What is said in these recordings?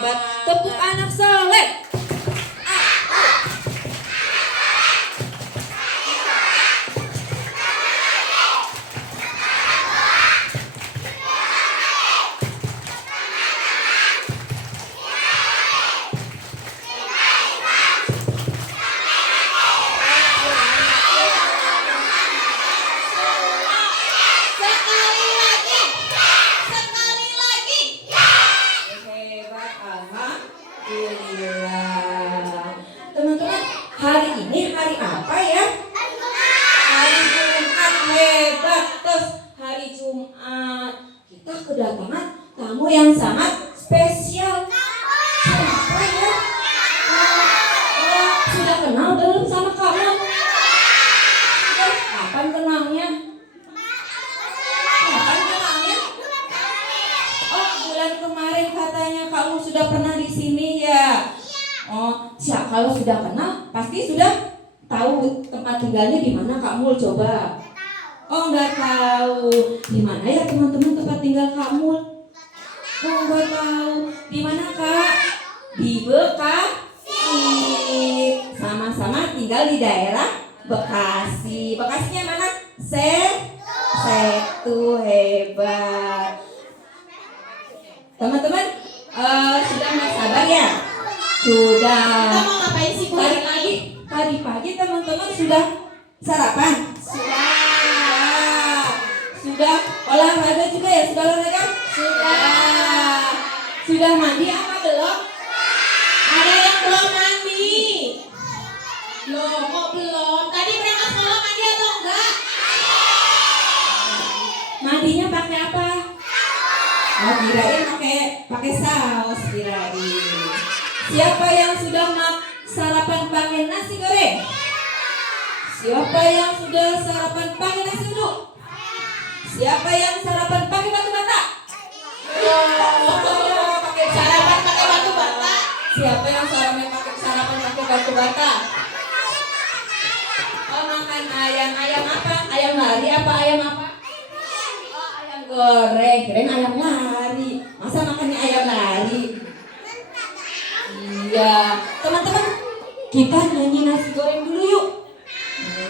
hebat. Tepuk anak soleh. Hebat, alhamdulillah. Teman-teman, hari ini hari apa ya? Hari Jumat. Hebat. Terus hari Jumat kita kedatangan tamu yang sangat spesial. Siapa ya? Sudah kenal belum sama kamu? Kapan kenalnya? Kapan kenalnya? Oh, bulan kemarin katanya kamu sudah pernah di sini ya. Oh, siap, kalau sudah kenal pasti sudah tahu tempat tinggalnya di mana kamu coba. Oh, nggak tahu. Di mana ya teman-teman tempat tinggal kamu? Oh, nggak tahu. Di mana Kak? Di Bekasi. Sama-sama tinggal di daerah Bekasi. Bekasinya mana? Setu. Hebat. Teman-teman, sudah nggak sabar ya? Sudah. Kita mau ngapain sih, Bu? Tadi pagi teman-teman sudah sarapan? Sudah olahraga juga ya? Sudah olahraga? Sudah. Sudah mandi apa belum? Ada yang belum mandi. Loh, kok belum? Tadi berangkat sekolah mandi atau enggak? Mandinya pakai apa? Oh, kirain pakai saus kirain. Siapa yang sudah sarapan pakai nasi goreng? Siapa yang sudah sarapan pakai nasi uduk? Siapa yang sarapan pakai batu bata? Pakai Sarapan pakai batu bata. Siapa yang sarapan pakai batu bata? Oh, makan ayam apa? Ayam lari apa ayam apa? Oh, ayam goreng. Kirain ayam lari. Masa makannya ayam lari? Iya, teman-teman, kita nyanyi nasi goreng dulu yuk.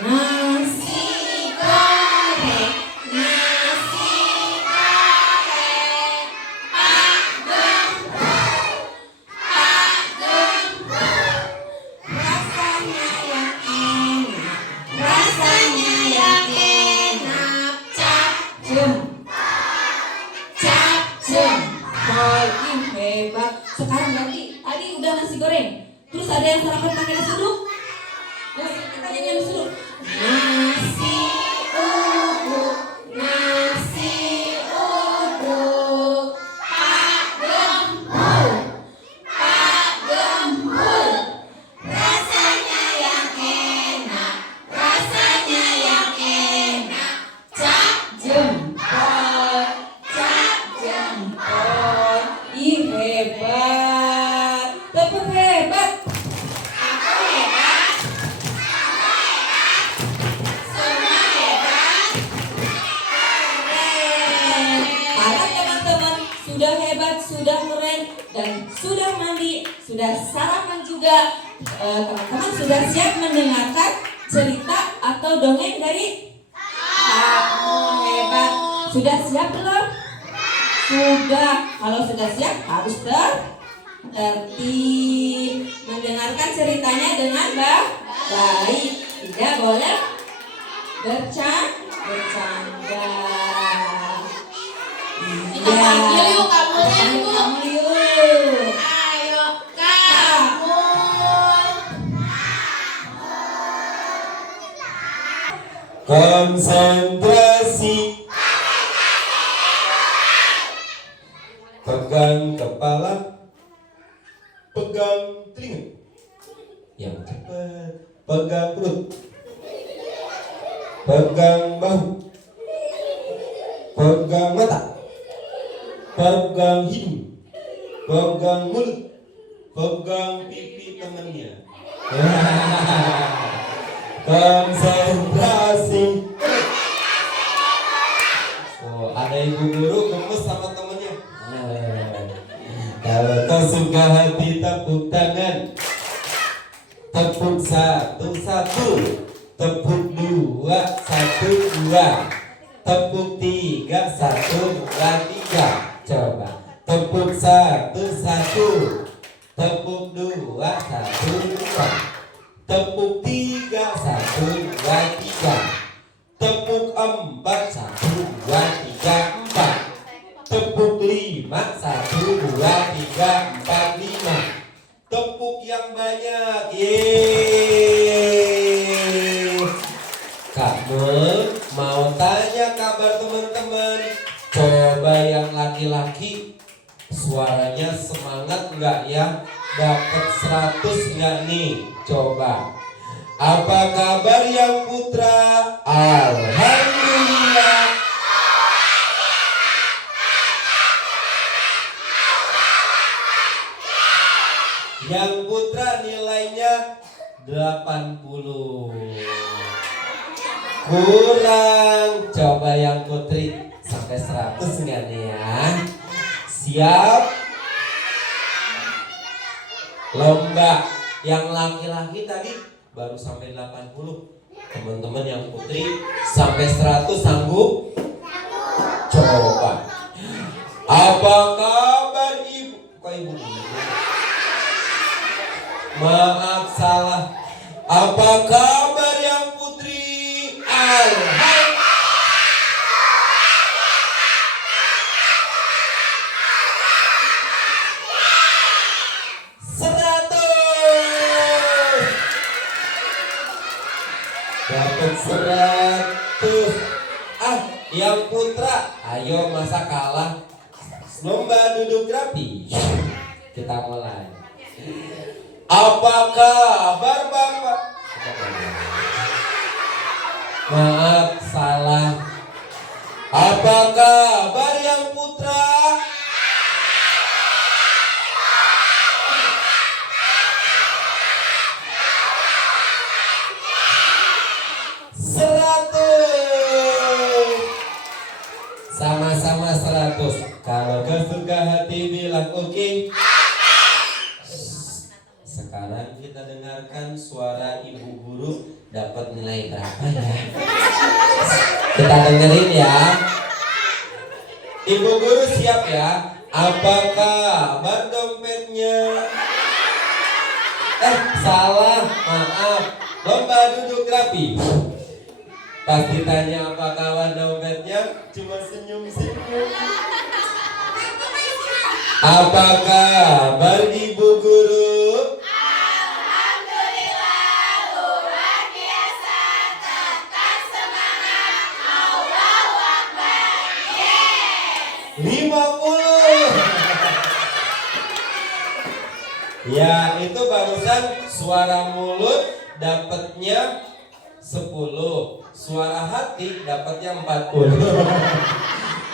Nasi goreng, nasi goreng, Pak Gembur, rasanya yang enak, rasanya yang enak, capcem, paling hebat. Sekarang ganti, tadi udah nasi goreng, terus ada yang sarapan pakai nasi uduk. Kita nyanyi nasi uduk. Nasi uduk, nasi uduk, Pak Gembur, rasanya yang enak, rasanya yang enak, cap jempol, ih hebat, tepuk hebat. Aku hebat, semua hebat, keren. Para teman-teman sudah hebat, sudah keren, dan sudah mandi, sudah sarapan juga. Teman-teman sudah siap mendengarkan cerita atau dongeng dari kamu hebat. Sudah siap belum? Sudah. Kalau sudah siap harus tertib, mendengarkan ceritanya dengan baik. Tidak boleh bercanda. Kita panggil yuk kamunya, Bu. Kamu yuk. Ayo, kamu. Konsentrasi. Pegang kepala, pegang telinga. Yang cepat, pegang perut, pegang bahu, pegang mata, pegang hidung, pegang mulut, pegang pipi temannya. Konsentrasi. Oh, ada ibu guru gemes sama temennya. Kalau kesuka hati tepuk tangan. Tepuk 1 1. Tepuk 2 1 2. Tepuk 3 1 2 3. Coba. Tepuk 1 1. Tepuk 2 1 2. Tepuk 3 1 2 3. Tepuk 4 1 2 3 4. Tepuk 5 1 2 3 4 5. Tepuk yang banyak. Yeay. Kak Mul mau tanya kabar teman-teman. Coba yang laki-laki suaranya semangat enggak ya? Dapat 100 enggak nih? Coba. Apa kabar yang putra? Alhamdulillah. Yang putra nilainya 80. Kurang. Coba yang putri sampai 100 enggak nih ya? Siap. Lomba yang laki-laki tadi baru sampai 80. Teman-teman yang putri sampai 100 sanggup? Coba. Apa kabar ibu? Kok ibu? Maaf salah. Apa kabar yang putri? Alhamdulillah. 100. Dapat 100. Yang putra, ayo masa kalah. Lomba duduk rapi. Kita mulai. Apa kabar Bapak? Maaf salah. Apa kabar yang putra? Sama-sama 100. Kalau kesuka hati bilang oke. Sekarang kita dengarkan suara ibu guru dapat nilai berapa ya? Kita dengerin ya. Ibu guru siap ya? Apa kabar dompetnya? Salah, maaf. Lomba duduk rapi. Pas ditanya apa kabar dompetnya, cuma senyum-senyum. Apa kabar ibu guru? Alhamdulillah luar biasa, tetap semangat, Allahu Akbar. Yes. 50. Ya itu barusan suara mulut dapatnya 10, suara hati dapatnya 40.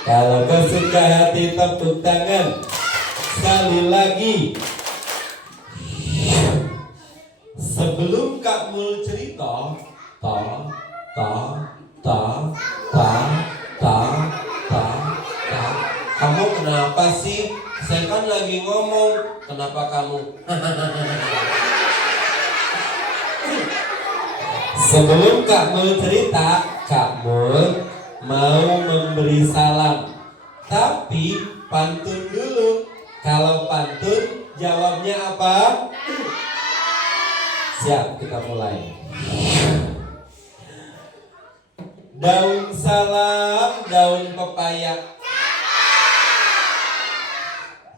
Kalau kesuka hati tepuk tangan. Sekali lagi. Sebelum Kak Mul cerita, kamu kenapa sih? Saya kan lagi ngomong. Kenapa kamu? Sebelum Kak Mul cerita, Kak Mul mau memberi salam. Tapi pantun dulu. Kalau pantun jawabnya apa? Siap, kita mulai. Daun salam, daun pepaya.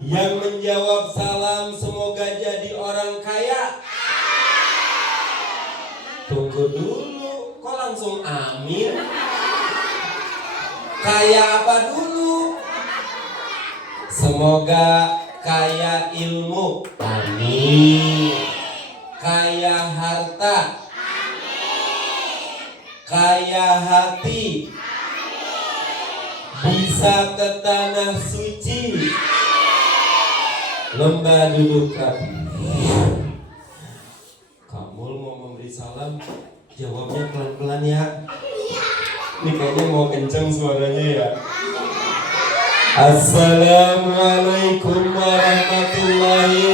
Yang menjawab salam semoga jadi orang kaya. Tunggu dulu, kok langsung amin? Kaya apa dulu? Semoga kaya ilmu. Amin. Kaya harta. Amin. Kaya hati. Amin. Bisa ke tanah suci. Amin. Lomba duduk rapi. Kamu mau memberi salam, jawabnya pelan-pelan ya. Ini kayaknya mau kenceng suaranya ya. Assalamualaikum warahmatullahi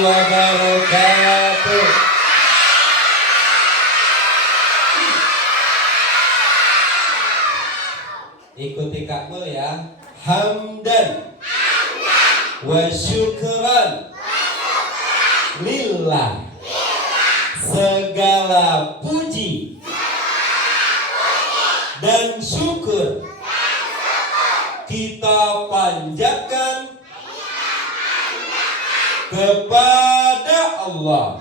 wa syukran lillah. Segala puji dan syukur kita panjatkan kepada Allah.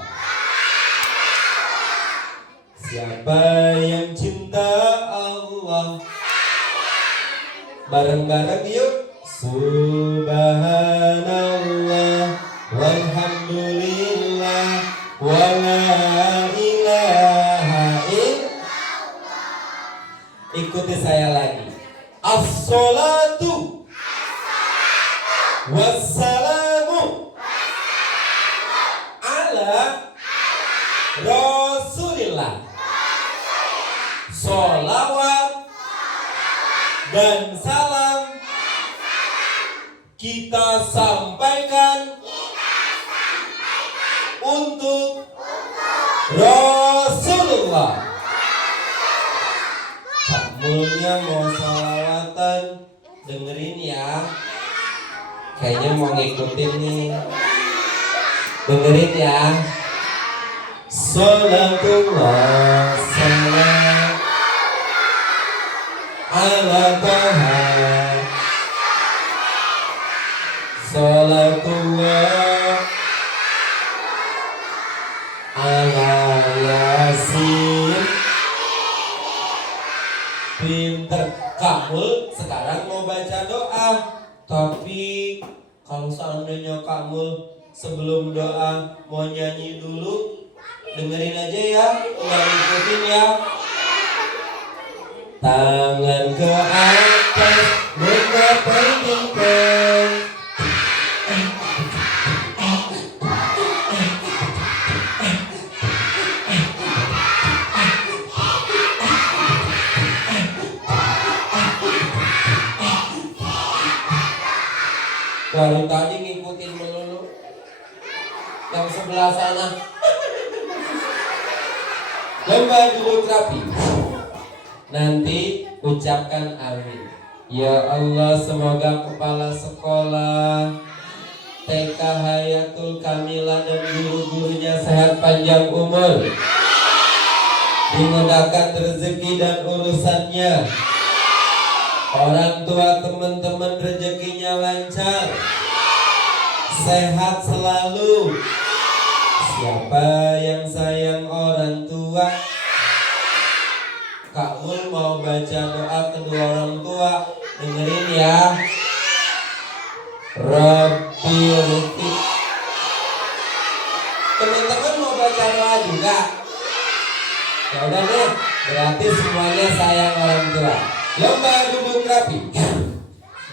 Siapa yang cinta Allah? Bareng-bareng yuk. Subhanallah walhamdulillah wala ilaha illallah. Ikuti saya lagi. As-salatu wassalamu ala Rasulillah. Sholawat dan salam kita sampaikan untuk Rasulullah. Kamulnya mau sholawatan, dengerin ya. Kayaknya mau ngikutin nih. Dengerin ya. Sholatullah salam ala Taha. Sholatullah ala Yasin. Pinter. Kamul sekarang mau baca doa. Tapi kalau seandainya Kamul sebelum doa mau nyanyi dulu, dengerin aja ya, nggak ikutin ya. Tangan ke atas, menggapai bintang. Baru tadi ngikutin melulu. Yang sebelah sana. Lomba duduk rapi. Nanti ucapkan amin. Ya Allah, semoga kepala sekolah TK Hayatul Kamilah dan guru-gurunya sehat panjang umur, dimudahkan rezeki dan urusannya. Orang tua teman-teman rezekinya lancar, sehat selalu. Siapa yang sayang orang tua? Kak Mul mau baca doa kedua orang tua, dengerin ya. Rabbil. Teman-teman mau baca doa juga? Ya udah deh, berarti semuanya sayang orang tua. Lomba duduk rapi.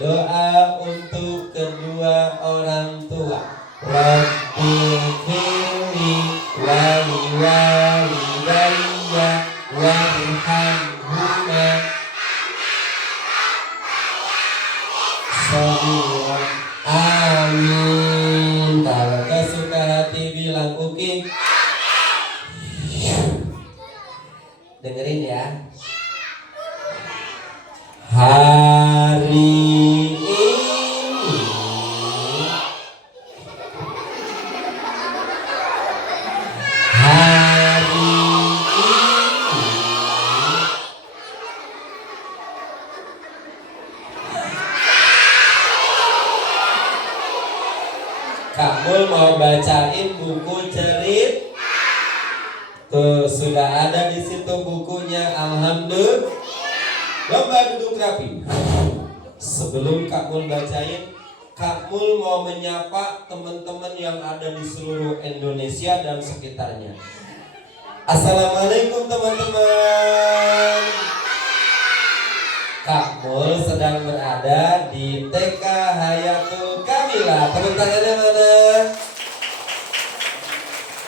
Doa untuk kedua orang tua. Rabbil firli wali walidayya warhamhuma sabila. Amin. Kalau kesuka hati bilang oke. Dengerin ya. Hari ini Kamul mau bacain buku cerita. Tuh sudah ada di situ bukunya. Alhamdulillah. Lomba duduk rapi. Sebelum Kak Mul bacain, Kak Mul mau menyapa teman-teman yang ada di seluruh Indonesia dan sekitarnya. Assalamualaikum teman-teman. Kak Mul sedang berada di TK Hayatul Kamilah. Tepuk tangannya mana?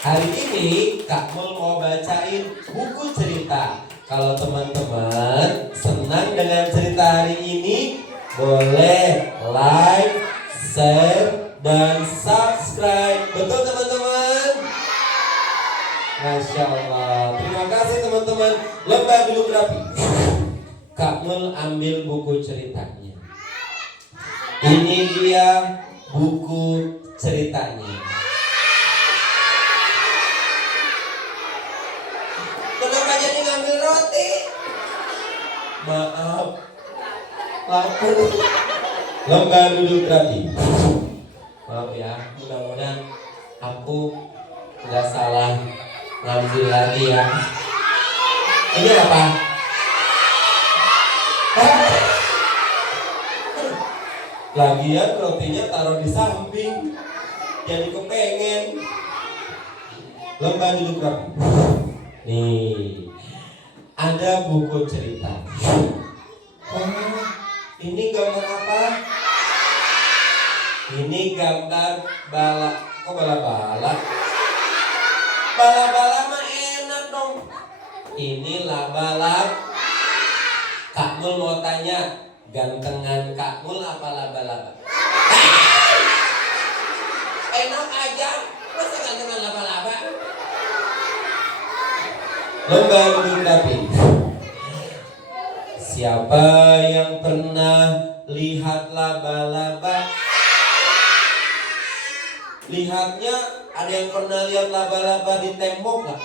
Hari ini Kak Mul mau bacain buku cerita. Kalau teman-teman senang dengan cerita hari ini, boleh like, share, dan subscribe. Betul teman-teman? Masya Allah. Terima kasih teman-teman. Lomba duduk rapi. Kak Mul ambil buku ceritanya. Ini dia buku ceritanya. Kenapa jadi ngambil roti? Maaf, lapar. Lomba duduk rapi. Maaf ya, mudah-mudahan aku nggak salah ngambil lagi ya. Ini apa? Lagian rotinya taruh di samping, jadi kepengen. Lomba duduk rapi. Nih, ada buku cerita. Oh, ini gambar apa? Ini gambar bala. Kok bala-bala? Bala-bala mah enak dong. Ini laba-laba. Kak Mul mau tanya, gantengan Kak Mul apa laba-laba? Enak aja, masa gantengan laba-laba? Lomba duduk rapi. Siapa yang pernah lihat laba-laba? Lihatnya, ada yang pernah lihat laba-laba di tembok nggak?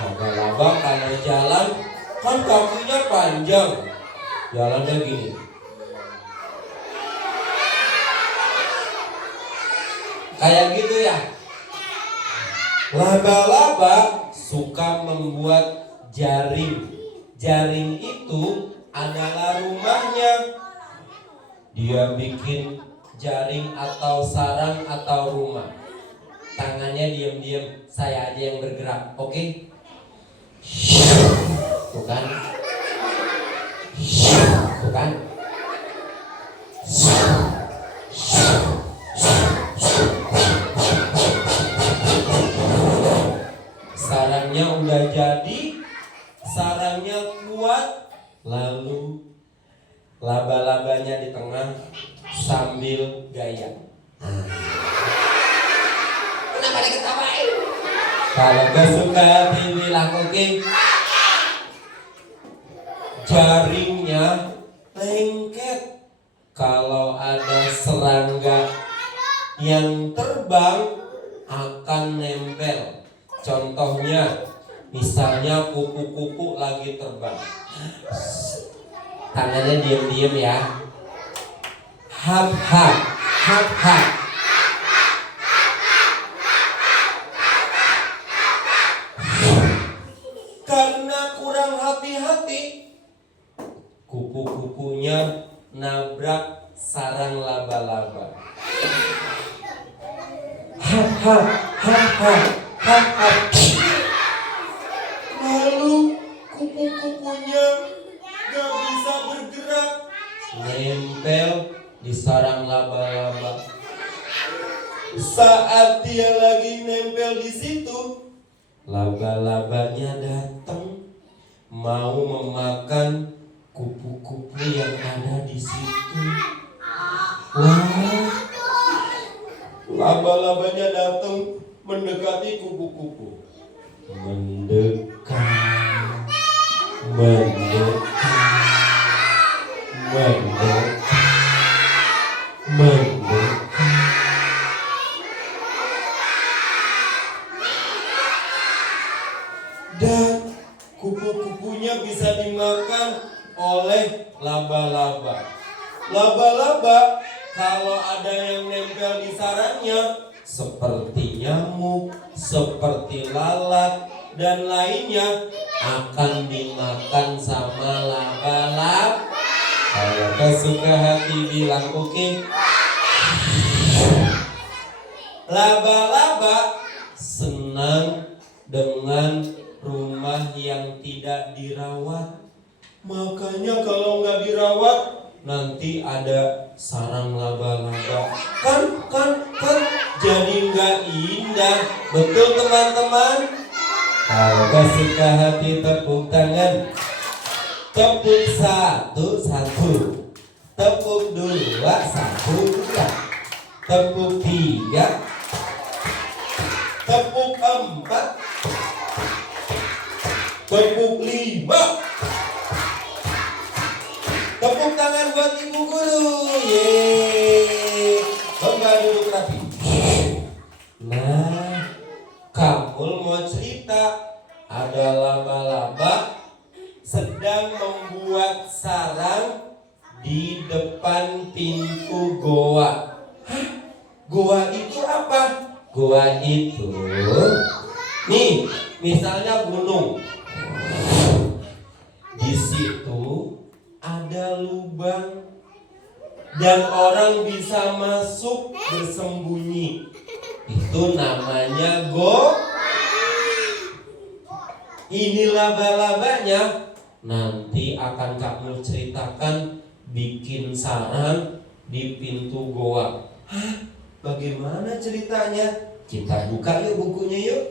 Laba-laba kalau jalan kan kakinya panjang, jalannya gini. Kayak gitu ya. Laba-laba suka membuat jaring. Jaring itu adalah rumahnya. Dia bikin jaring atau sarang atau rumah. Tangannya diam-diam, saya aja yang bergerak, oke? Tuh kan? Tuh kan? Sarangnya udah jadi, sarangnya kuat, lalu laba-labanya di tengah sambil gaya. Kenapa diketawain? Kalau kesuka hati bilang oke. Jaringnya lengket. Kalau ada serangga yang terbang akan nempel. Contohnya, misalnya kupu-kupu lagi terbang. Tangannya diam-diam ya. Hap hap, hap hap. Karena kurang hati-hati, kupu-kupunya nabrak sarang laba-laba. Hap hap, hap hap, hap hap. Lalu kupu-kupunya gak bisa bergerak, nempel di sarang laba-laba. Saat dia lagi nempel di situ, laba-labanya datang mau memakan kupu-kupu yang ada di situ. Wah, laba-labanya datang mendekati kupu-kupu. Mendekat, mendekat, mendekat, mendekat. Dan kupu-kupunya bisa dimakan oleh laba-laba. Laba-laba kalau ada yang nempel di sarangnya seperti nyamuk, seperti lalat dan lainnya akan dimakan sama laba-laba. Kalau kesuka hati bilang oke. Laba-laba senang dengan rumah yang tidak dirawat. Makanya kalau nggak dirawat nanti ada sarang laba-laba. Kan jadi nggak indah. Betul teman-teman? Kalau kesuka hati tepuk tangan. Tepuk satu, satu. Tepuk dua, satu, dua. Tepuk tiga. Tepuk empat. Tepuk lima. Tepuk tangan buat ibu guru. Yeay. goa. Hah? Goa itu apa? Goa itu nih, misalnya gunung. Di situ ada lubang dan orang bisa masuk bersembunyi. Itu namanya ini laba-labanya. Nanti akan kamu ceritakan bikin sarang di pintu goa. Hah? Bagaimana ceritanya? Kita buka yuk bukunya yuk.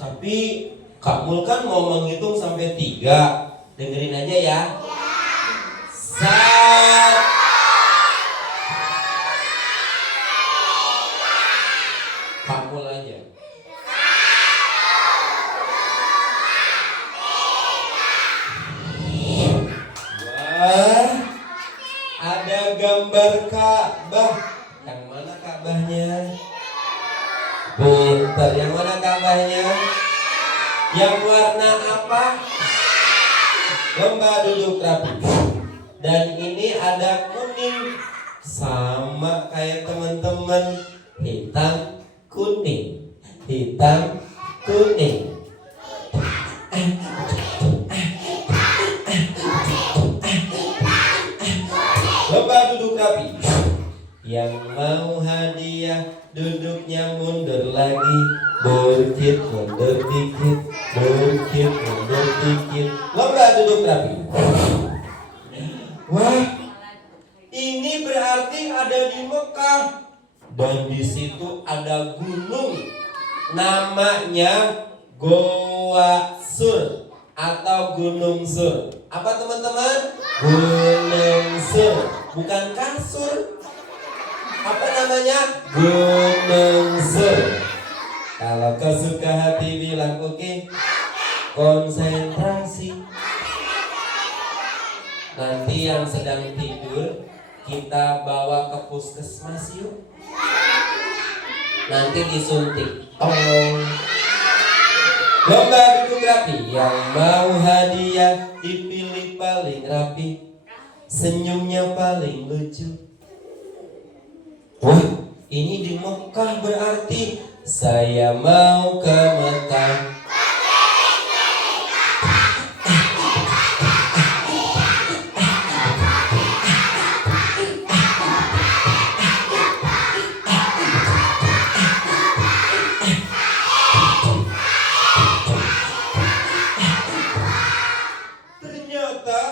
Tapi Kak Mul kan mau menghitung sampai 3. Dengerin aja ya. Kak Mul aja. Wah, ada gambar Ka'bah. Yang mana Ka'bahnya? Pintar, yang mana Ka'bahnya? Yang warna apa? Lomba duduk rapi. Dan ini ada kuning. Sama kayak teman-teman. Hitam, kuning. Hitam, kuning. Lomba duduk rapi. Yang mau hadiah duduknya mundur lagi. Berkit mundur dikit. Berkit mundur dikit. Lomba duduk rapi. Wah, ini berarti ada di Mekah. Dan di situ ada gunung. Namanya Goa Sur atau Gunung Sur. Apa teman-teman? Gunung Sur, bukan kasur. Apa namanya? Gunung Sur. Kalau kau suka hati bilang oke. Konsentrasi. Nanti yang sedang tidur kita bawa ke puskesmas yuk. Nanti disuntik. Tolong. Lomba duduk rapi. Yang mau hadiah dipilih paling rapi. Senyumnya paling lucu. Wah, ini di Mekah berarti saya mau ke Mekah. Ternyata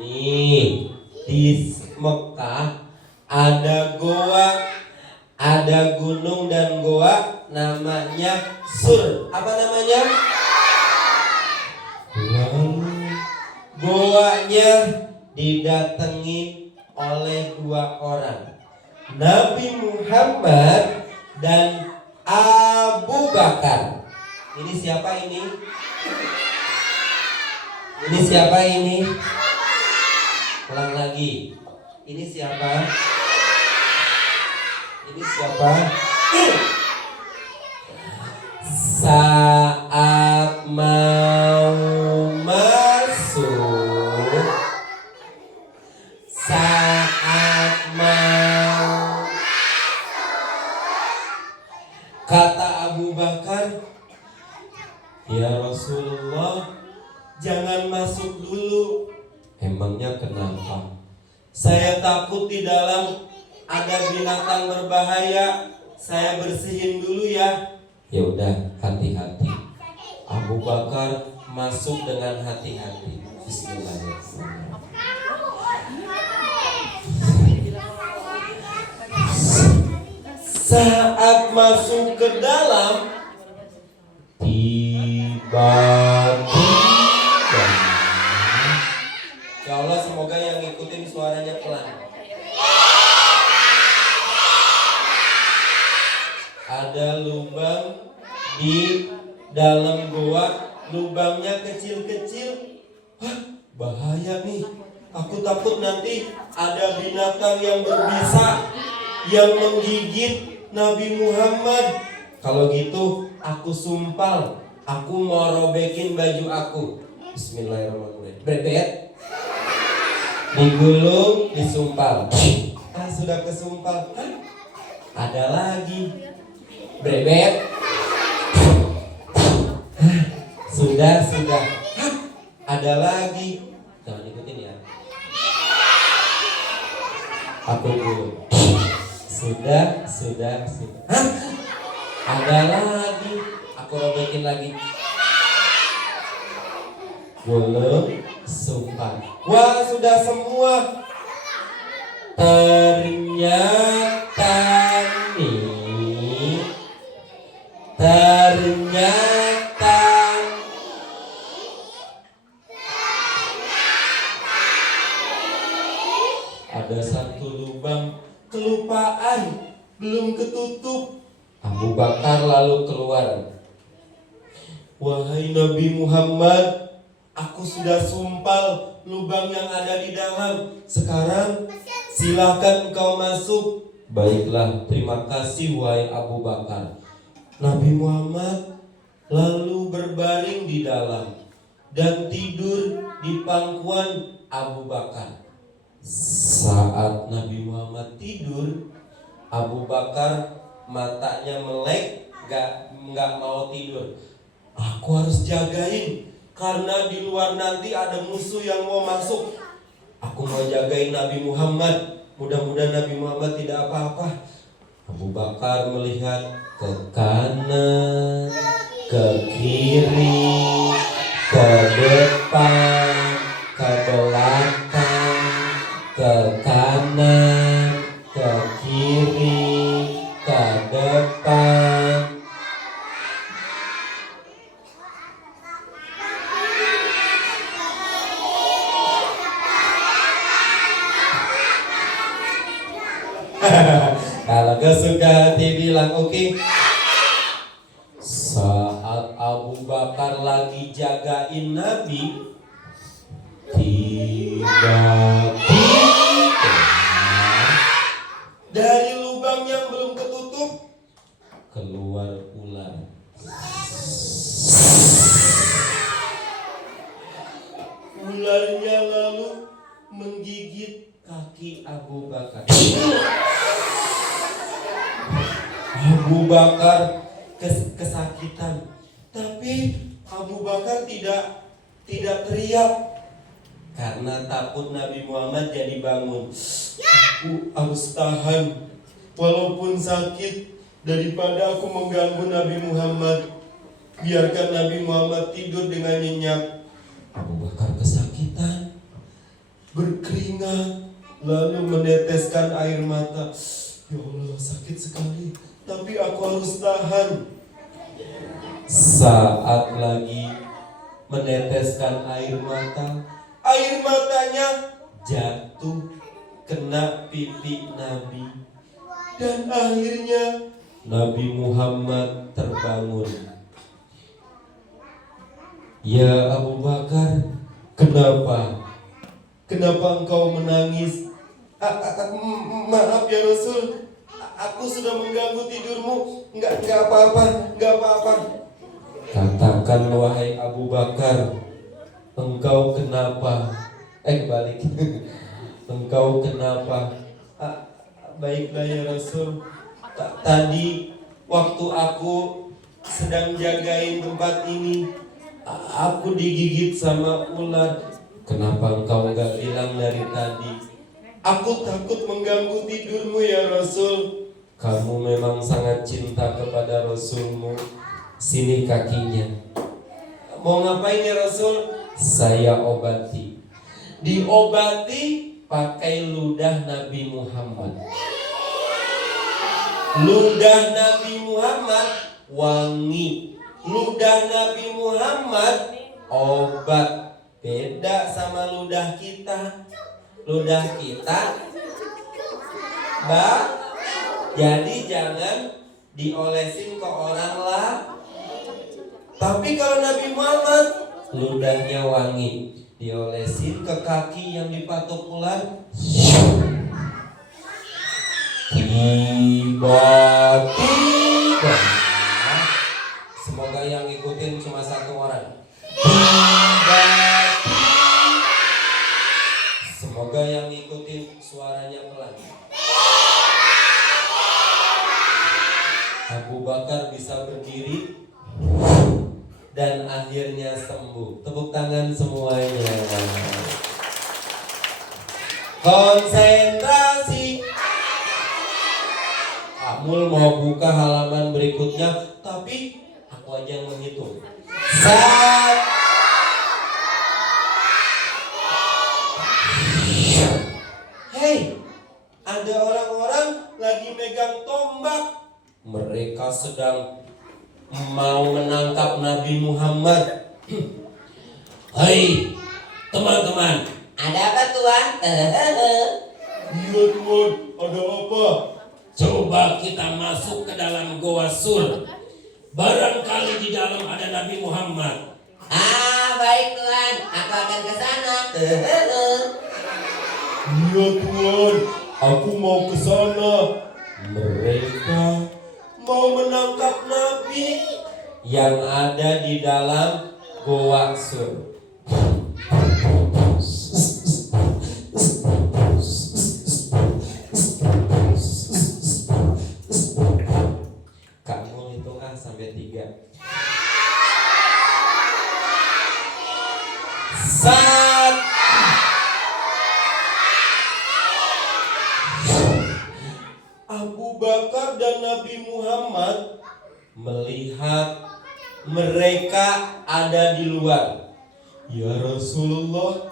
nih di Mekah ada goa, ada gunung dan goa namanya Sur. Apa namanya? Lalu goanya didatangi oleh 2 orang, Nabi Muhammad dan Abu Bakar. Ini siapa ini? Ini siapa ini? Ulang lagi. Ini siapa? Ini siapa? Saat mau masuk, saat mau, kata Abu Bakar, ya Rasulullah, jangan masuk dulu. Emangnya kenapa? Saya takut di dalam ada binatang berbahaya. Saya bersihin dulu ya. Ya udah, hati-hati. Abu Bakar masuk dengan hati-hati. Bismillahirrahmanirrahim. Saat masuk ke dalam, tiba-tiba, ya Allah, semoga yang ngikutin suaranya pelan. Ada lubang di dalam goa, lubangnya kecil-kecil. Hah, bahaya nih. Aku takut nanti ada binatang yang berbisa yang menggigit Nabi Muhammad. Kalau gitu aku sumpal, aku mau robekin baju aku. Bismillahirrahmanirrahim. Brebet. digulung, disumpal. Sudah kesumpal. Ada lagi. Brebet. Sudah. Ada lagi. Jangan ikutin ya. Aku gulung. Sudah. Ada lagi. Aku robekin lagi. Gulung, sumpah. Wah, sudah semua. Ternyata ada satu lubang kelupaan belum ketutup. Abu Bakar lalu keluar. Wahai Nabi Muhammad, aku sudah sumpal lubang yang ada di dalam. Sekarang silakan engkau masuk. Baiklah, terima kasih wahai Abu Bakar. Nabi Muhammad lalu berbaring di dalam dan tidur di pangkuan Abu Bakar. Saat Nabi Muhammad tidur, Abu Bakar matanya melek, nggak mau tidur. Aku harus jagain, karena di luar nanti ada musuh yang mau masuk. Aku mau jagain Nabi Muhammad. Mudah-mudahan Nabi Muhammad tidak apa-apa. Abu Bakar melihat ke kanan, ke kiri, ke depan, ke belakang, ke kanan, ke kiri, ke depan. Kalau kesuka hati bilang oke. Saat Abu Bakar lagi jagain Nabi, tiba-tiba dari lubang yang belum ketutup keluar ular. Ularnya lalu menggigit kaki Abu Bakar. Abu Bakar kesakitan, tapi Abu Bakar tidak teriak karena takut Nabi Muhammad jadi bangun. Aku harus tahan walaupun sakit daripada aku mengganggu Nabi Muhammad. Biarkan Nabi Muhammad tidur dengan nyenyak. Abu Bakar kesakitan, berkeringat, lalu meneteskan air mata. Ya Allah, sakit sekali, tapi aku harus tahan. Saat lagi meneteskan air mata, air matanya jatuh kena pipi Nabi, dan akhirnya Nabi Muhammad terbangun. Ya Abu Bakar, kenapa engkau menangis? Maaf ya Rasul, aku sudah mengganggu tidurmu. Enggak apa-apa. Katakan wahai Abu Bakar, engkau kenapa? Balik. Engkau kenapa? Baiklah ya Rasul. Tadi waktu aku sedang jagain tempat ini, aku digigit sama ular. Kenapa engkau enggak bilang dari tadi? Aku takut mengganggu tidurmu ya Rasul. Kamu memang sangat cinta kepada Rasulmu. Sini kakinya. Mau ngapain ya Rasul? Saya obati. Diobati pakai ludah Nabi Muhammad. Ludah Nabi Muhammad wangi. Ludah Nabi Muhammad obat. Beda sama ludah kita. Ludah kita jadi jangan diolesin ke orang lah. Tapi kalau Nabi Muhammad ludahnya wangi, diolesin ke kaki yang dipatok ular. Tiba-tiba, semoga yang ngikutin cuma satu orang. Semoga Coba yang ngikutin suaranya pelan. Abu Bakar bisa berdiri dan akhirnya sembuh. Tepuk tangan semuanya. Konsentrasi. Amul mau buka halaman berikutnya, tapi aku aja yang menghitung. Hei, ada orang-orang lagi megang tombak. Mereka sedang mau menangkap Nabi Muhammad. Hai teman-teman, ada apa Tuan? Iya Tuan, ada apa? Coba kita masuk ke dalam Goa Sur. Barangkali di dalam ada Nabi Muhammad. Baik Tuan, aku akan ke sana. Iya Tuan, aku mau ke sana. Mereka mau menangkap Nabi yang ada di dalam Goa Sur. Kamu hitung sampai 3. Abu Bakar dan Nabi Muhammad melihat mereka ada di luar. Ya Rasulullah,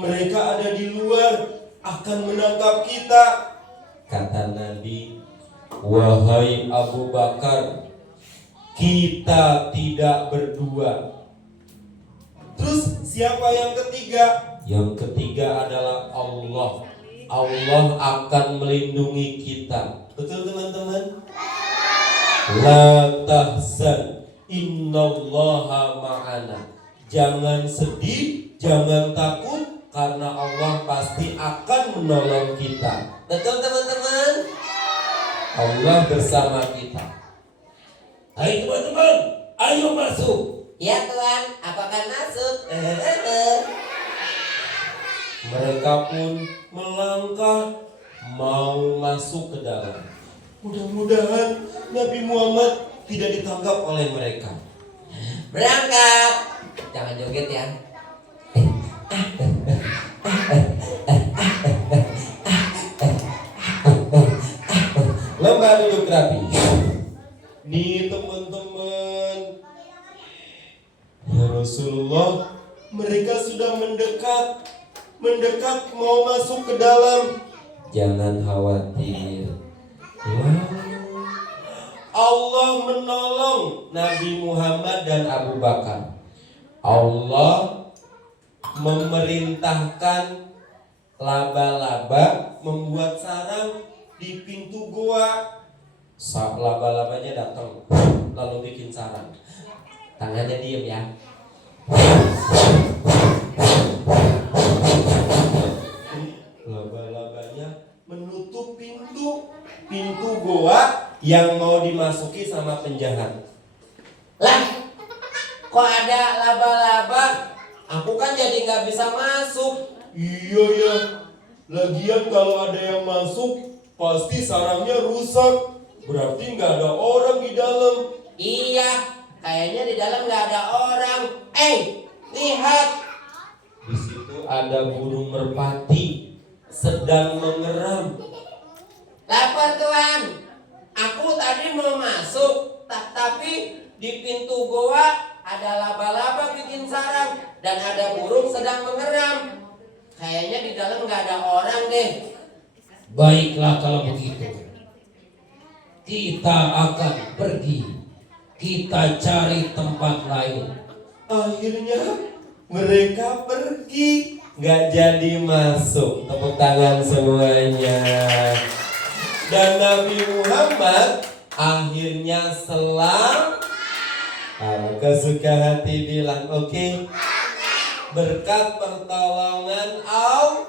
mereka ada di luar akan menangkap kita. Kata Nabi, wahai Abu Bakar, kita tidak berdua. Terus siapa yang ketiga? Yang ketiga adalah Allah. Allah akan melindungi kita. Betul teman-teman? La tahzan, innallaha ma'ana. Jangan sedih, jangan takut, karena Allah pasti akan menolong kita. Betul teman-teman? Allah bersama kita. Hai teman-teman, ayo masuk. Ya Tuhan, aku akan masuk. Mereka pun melangkah mau masuk ke dalam. Mudah-mudahan Nabi Muhammad tidak ditangkap oleh mereka. Berangkat. Jangan joget ya. Lomba duduk rapi. Nih teman-teman, ya Rasulullah, mereka sudah mendekat mau masuk ke dalam. Jangan khawatir. Allah menolong Nabi Muhammad dan Abu Bakar. Allah memerintahkan laba-laba membuat sarang di pintu gua. Laba-labanya datang lalu bikin sarang. Tangannya diem ya. Laba-labanya menutup pintu goa yang mau dimasuki sama penjahat. Lah, kok ada laba-laba? Aku kan jadi nggak bisa masuk. Iya ya. Lagian kalau ada yang masuk, pasti sarangnya rusak. Berarti nggak ada orang di dalam. Iya, kayaknya di dalam nggak ada orang. Lihat. Di situ ada burung merpati sedang mengeram. Lapor Tuan, aku tadi mau masuk, tapi di pintu goa ada laba-laba bikin sarang dan ada burung sedang mengeram. Kayaknya di dalam nggak ada orang deh. Baiklah kalau begitu, kita akan pergi. Kita cari tempat lain. Akhirnya mereka pergi, nggak jadi masuk. Tepuk tangan semuanya. Dan Nabi Muhammad akhirnya selang. Kalau suka hati bilang oke. Berkat pertolongan Allah.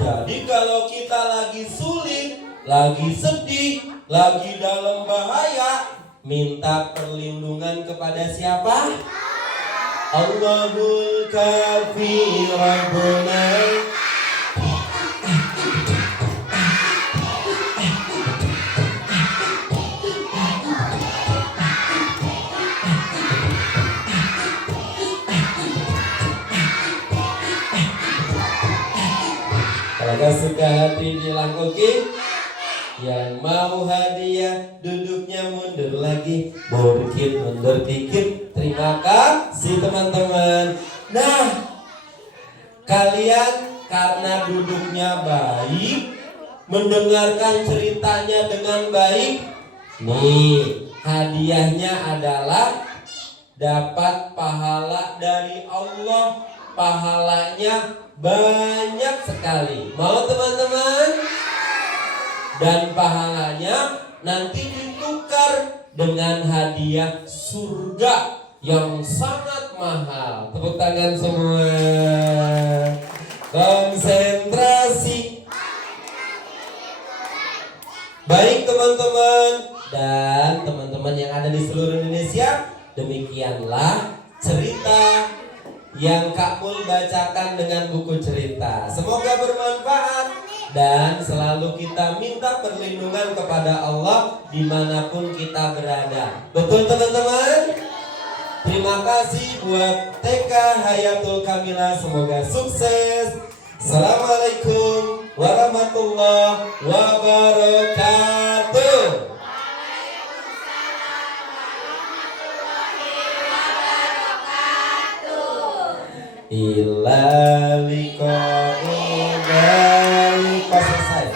Jadi kalau kita lagi sulit, lagi sedih, lagi dalam bahaya, minta perlindungan kepada siapa? Allahul kafi Rabbuna Semoga suka hati bilang oke. Yang mau hadiah duduknya mundur lagi, mundur dikit. Terima kasih teman-teman. Nah, kalian karena duduknya baik, mendengarkan ceritanya dengan baik, nih hadiahnya adalah dapat pahala dari Allah. Pahalanya banyak sekali. Mau teman-teman? Dan pahalanya nanti ditukar dengan hadiah surga yang sangat mahal. Tepuk tangan semua. Konsentrasi. Baik teman-teman dan teman-teman yang ada di seluruh Indonesia, demikianlah cerita yang Kak Mul bacakan dengan buku cerita. Semoga bermanfaat dan selalu kita minta perlindungan kepada Allah dimanapun kita berada. Betul teman-teman? Terima kasih buat TK Hayatul Kamila. Semoga sukses. Assalamualaikum warahmatullahi wabarakatuh. Ila liqa selesai.